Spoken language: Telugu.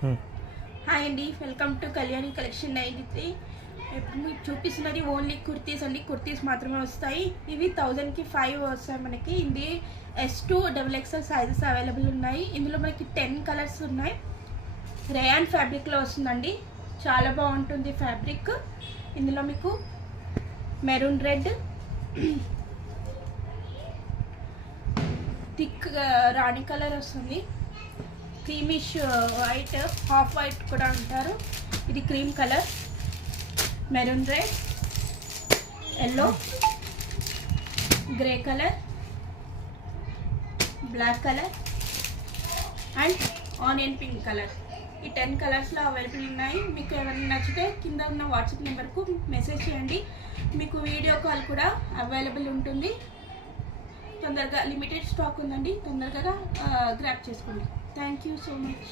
హాయ్ అండి, వెల్కమ్ టు కళ్యాణి కలెక్షన్ 93. ఇప్పుడు మీకు చూపిస్తున్నది ఓన్లీ కుర్తీస్ అండి. కుర్తీస్ మాత్రమే వస్తాయి. ఇవి 1000కి 5 వస్తాయి మనకి. ఇది S2 XXL సైజెస్ అవైలబుల్ ఉన్నాయి. ఇందులో మనకి 10 కలర్స్ ఉన్నాయి. రేయాన్ ఫ్యాబ్రిక్లో వస్తుందండి. చాలా బాగుంటుంది ఫ్యాబ్రిక్. ఇందులో మీకు maroon red, thick rani colour వస్తుంది, క్రీమిష్ వైట్, హాఫ్ వైట్ కూడా అంటారు. ఇది cream colour, maroon red, yellow, grey colour, black colour and onion pink colour. ఈ 10 కలర్స్లో అవైలబుల్ ఉన్నాయి. మీకు ఎవరైనా నచ్చితే కింద ఉన్న వాట్సాప్ నెంబర్కు మెసేజ్ చేయండి. మీకు వీడియో కాల్ కూడా అవైలబుల్ ఉంటుంది. తొందరగా లిమిటెడ్ స్టాక్ ఉందండి, తొందరగా గ్రాప్ చేసుకోండి. Thank you so much.